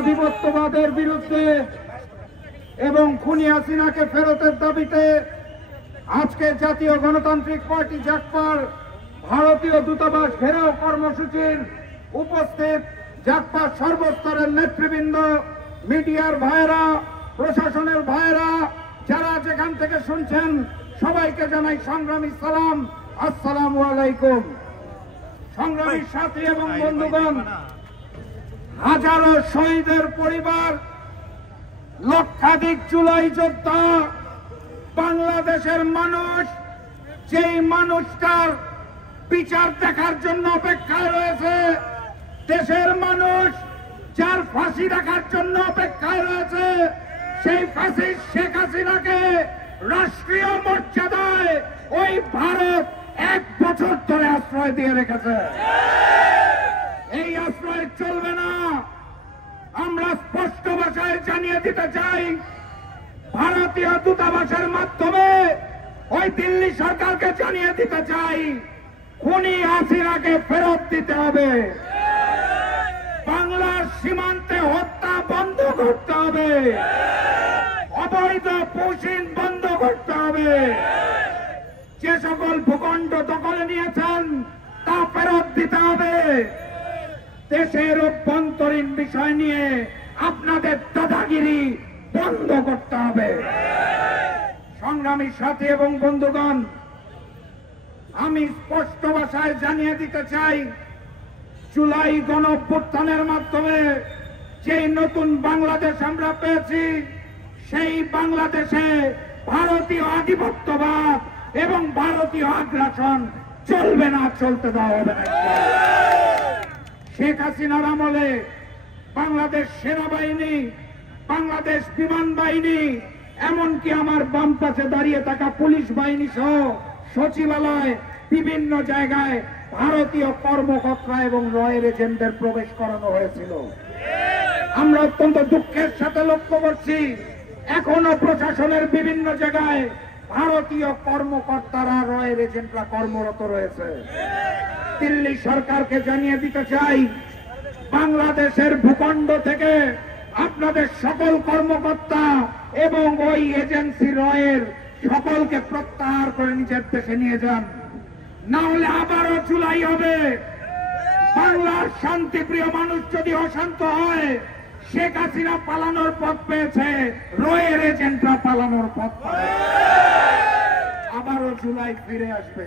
আধিপত্যবাদের বিরুদ্ধে এবং খুনি হাসিনাকে ফেরতের দাবিতে আজকে জাতীয় গণতান্ত্রিক পার্টি জাগপার ভারতীয় দূতাবাস ঘেরাও কর্মসূচির উপস্থিত জাগপার সর্বস্তরের নেতৃবৃন্দ, মিডিয়ার ভাইয়েরা, প্রশাসনের ভাইয়েরা, যারা যেখান থেকে শুনছেন সবাইকে জানাই সংগ্রামী সালাম, আসসালামু আলাইকুম। সংগ্রামী সাথী এবং বন্ধুগণ, হাজারো শহীদের পরিবার, লক্ষাধিক জুলাই যোদ্ধা, বাংলাদেশের মানুষ, যেই মানুষটার বিচার দেখার জন্য অপেক্ষায় রয়েছে, দেশের মানুষ যার ফাঁসি দেখার জন্য অপেক্ষায় রয়েছে, সেই ফাঁসি শেখ হাসিনাকে রাষ্ট্রীয় মর্যাদায় ওই ভারত 1 বছর ধরে আশ্রয় দিয়ে রেখেছে। এই আশ্রয় চলবে না। আমরা স্পষ্ট ভাষায় জানিয়ে দিতে চাই, ভারতীয় দূতাবাসের মাধ্যমে ওই দিল্লি সরকারকে জানিয়ে দিতে চাই, খুনি হাসিনাকে ফেরত দিতে হবে। বাংলার সীমান্তে হত্যা বন্ধ করতে হবে, অবৈধ পুশিন বন্ধ করতে হবে, যে সকল ভূখণ্ড দখলে নিয়েছেন তা ফেরত দিতে হবে। দেশের অভ্যন্তরীণ বিষয় নিয়ে আপনাদের দাদাগিরি বন্ধ করতে হবে। সংগ্রামী সাথী এবং বন্ধুগণ, আমি স্পষ্ট ভাষায় জানিয়ে দিতে চাই, জুলাই গণঅভ্যুত্থানের মাধ্যমে যেই নতুন বাংলাদেশ আমরা পেয়েছি, সেই বাংলাদেশে ভারতীয় আধিপত্যবাদ এবং ভারতীয় আগ্রাসন চলবে না, চলতে দেওয়া হবে না। শেখ হাসিনার আমলে বাংলাদেশ সেনাবাহিনী, বাংলাদেশ বিমান বাহিনী, এমনকি আমার বাম পাশে দাঁড়িয়ে থাকা পুলিশ বাহিনী সহ সচিবালয়, বিভিন্ন জায়গায় ভারতীয় কর্মকর্তা এবং রয়ের এজেন্টদের প্রবেশ করানো হয়েছিল। আমরা অত্যন্ত দুঃখের সাথে লক্ষ্য করছি, এখনো প্রশাসনের বিভিন্ন জায়গায় ভারতীয় কর্মকর্তারা, রয়ের এজেন্টরা কর্মরত রয়েছে। দিল্লি সরকারকে জানিয়ে দিতে চাই, বাংলাদেশের ভূখণ্ড থেকে আপনাদের সকল কর্মকর্তা এবং ওই এজেন্সি রয়ের সকলকে প্রত্যাহার করে নিজের দেশে নিয়ে যান, না হলে আবারও জুলাই হবে। বাংলার শান্তিপ্রিয় মানুষ যদি অশান্ত হয়, শেখ হাসিনা পালানোর পথ পেয়েছে, রয়ের এজেন্টরা পালানোর পথ পাবে, আবারও জুলাই ফিরে আসবে।